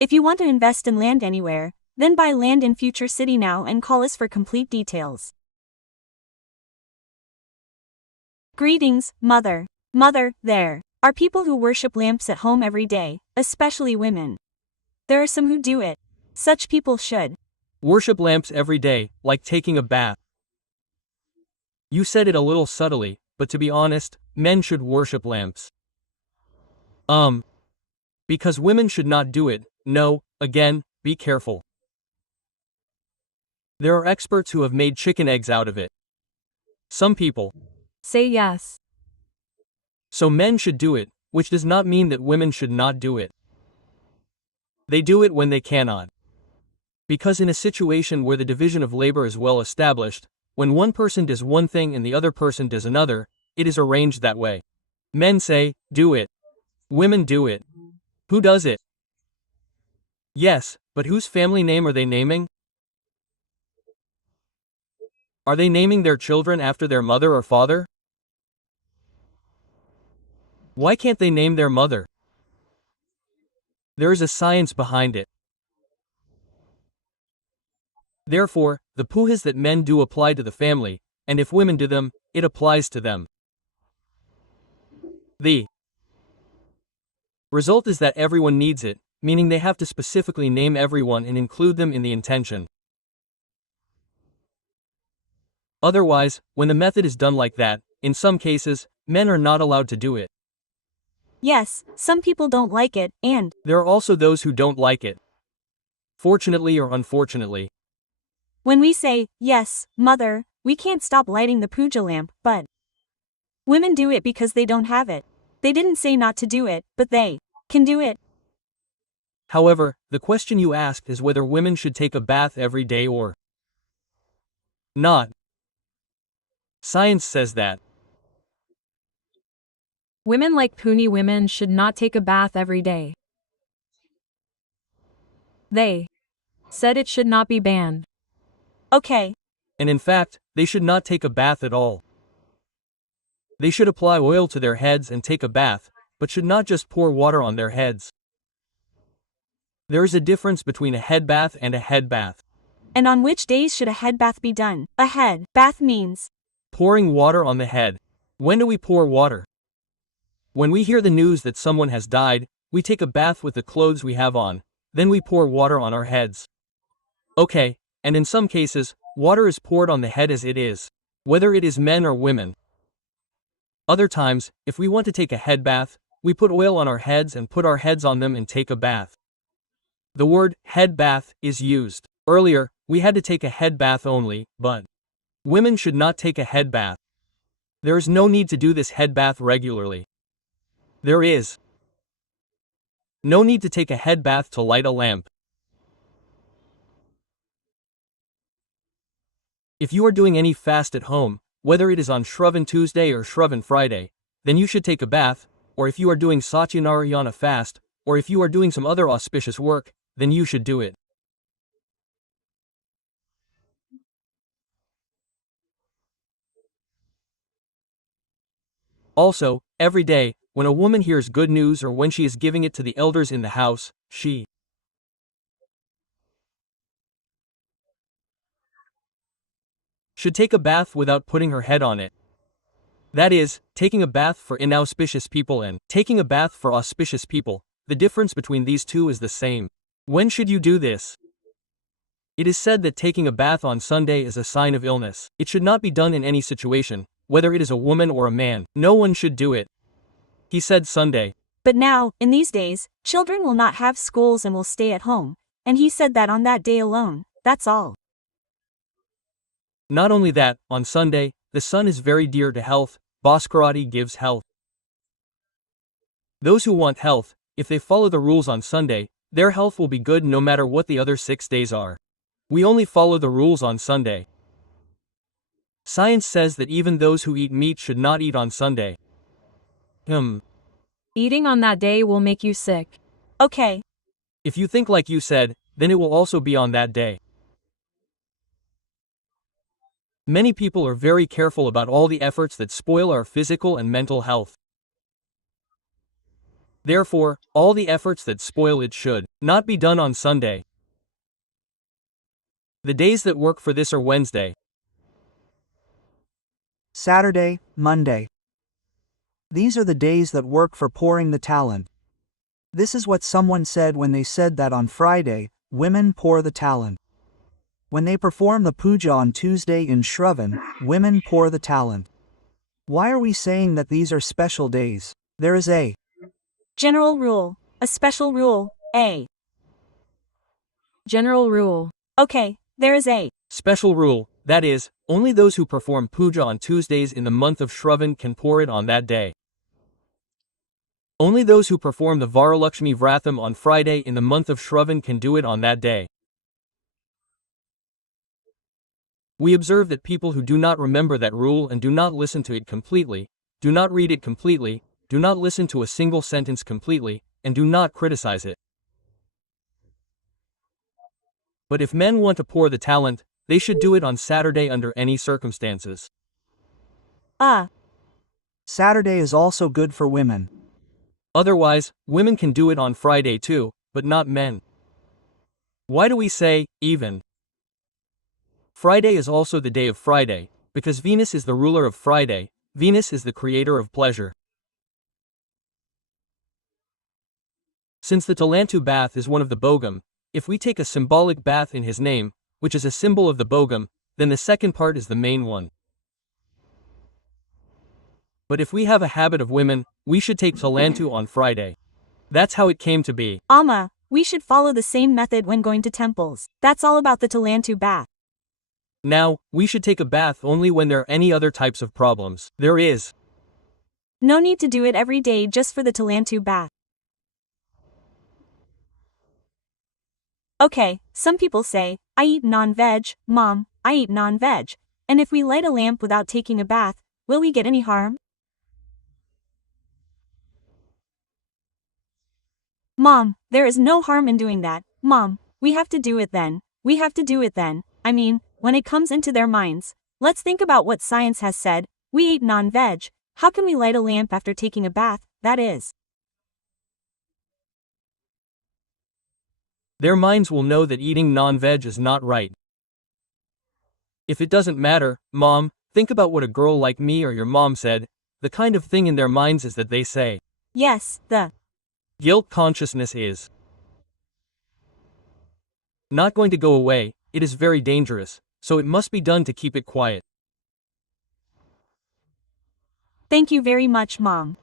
If you want to invest in land anywhere, then buy land in Future City now and call us for complete details. Greetings, Mother. Mother, there are people who worship lamps at home every day, especially women. There are some who do it. Such people should worship lamps every day, like taking a bath. You said it a little subtly, but to be honest, men should worship lamps. Because women should not do it. No, again, be careful. There are experts who have made chicken eggs out of it. Some people say yes. So men should do it, which does not mean that women should not do it. They do it when they cannot. Because in a situation where the division of labor is well established, when one person does one thing and the other person does another, it is arranged that way. Men say, do it. Women do it. Who does it? Yes, but whose family name are they naming? Are they naming their children after their mother or father? Why can't they name their mother? There is a science behind it. Therefore, the pujas that men do apply to the family, and if women do them, it applies to them. The result is that everyone needs it, meaning they have to specifically name everyone and include them in the intention. Otherwise, when the method is done like that, in some cases, men are not allowed to do it. Yes, some people don't like it, and there are also those who don't like it. Fortunately or unfortunately. When we say, yes, Mother, we can't stop lighting the puja lamp, but women do it because they don't have it. They didn't say not to do it, but they can do it. However, the question you asked is whether women should take a bath every day or not. Science says that women like Puni women should not take a bath every day. They said it should not be banned. Okay. And in fact, they should not take a bath at all. They should apply oil to their heads and take a bath, but should not just pour water on their heads. There is a difference between a head bath and a head bath. And on which days should a head bath be done? A head bath means pouring water on the head. When do we pour water? When we hear the news that someone has died, we take a bath with the clothes we have on, then we pour water on our heads. Okay, and in some cases, water is poured on the head as it is, whether it is men or women. Other times, if we want to take a head bath, we put oil on our heads and put our heads on them and take a bath. The word head bath is used. Earlier, we had to take a head bath only, but women should not take a head bath. There is no need to do this head bath regularly. There is no need to take a head bath to light a lamp. If you are doing any fast at home, whether it is on Shravan Tuesday or Shravan Friday, then you should take a bath, or if you are doing Satyanarayana fast, or if you are doing some other auspicious work, then you should do it. Also, every day, when a woman hears good news or when she is giving it to the elders in the house, she should take a bath without putting her head on it. That is, taking a bath for inauspicious people and taking a bath for auspicious people. The difference between these two is the same. When should you do this? It is said that taking a bath on Sunday is a sign of illness. It should not be done in any situation, whether it is a woman or a man. No one should do it. He said Sunday. But now, in these days, children will not have schools and will stay at home, and he said that on that day alone, that's all. Not only that, on Sunday, the sun is very dear to health. Bhaskarati gives health. Those who want health, if they follow the rules on Sunday, their health will be good no matter what the other 6 days are. We only follow the rules on Sunday. Science says that even those who eat meat should not eat on Sunday. Eating on that day will make you sick. Okay. If you think like you said, then it will also be on that day. Many people are very careful about all the efforts that spoil our physical and mental health. Therefore, all the efforts that spoil it should not be done on Sunday. The days that work for this are Wednesday, Saturday, Monday. These are the days that work for pouring the talent. This is what someone said when they said that on Friday, women pour the talent. When they perform the puja on Tuesday in Shravan, women pour the talent. Why are we saying that these are special days? There is a General rule. A special rule. A. General rule. Okay, there is a special rule, that is, only those who perform puja on Tuesdays in the month of Shravan can pour it on that day. Only those who perform the Varalakshmi Vratham on Friday in the month of Shravan can do it on that day. We observe that people who do not remember that rule and do not listen to it completely, do not read it completely, do not listen to a single sentence completely, and do not criticize it. But if men want to pour the talent, they should do it on Saturday under any circumstances. Saturday is also good for women. Otherwise, women can do it on Friday too, but not men. Why do we say, even? Friday is also the day of Friday, because Venus is the ruler of Friday, Venus is the creator of pleasure. Since the Talantu bath is one of the Bogam, if we take a symbolic bath in his name, which is a symbol of the Bogam, then the second part is the main one. But if we have a habit of women, we should take Talantu on Friday. That's how it came to be. Amma, we should follow the same method when going to temples. That's all about the Talantu bath. Now, we should take a bath only when there are any other types of problems. There is no need to do it every day just for the Talantu bath. Okay, some people say, I eat non-veg, Mom, I eat non-veg. And if we light a lamp without taking a bath, will we get any harm? Mom, there is no harm in doing that. Mom, we have to do it then. We have to do it then. I mean, when it comes into their minds, let's think about what science has said. We eat non-veg. How can we light a lamp after taking a bath? That is. Their minds will know that eating non-veg is not right. If it doesn't matter, Mom, think about what a girl like me or your mom said. The kind of thing in their minds is that they say, yes, the guilt consciousness is not going to go away. It is very dangerous, so it must be done to keep it quiet. Thank you very much, Mom.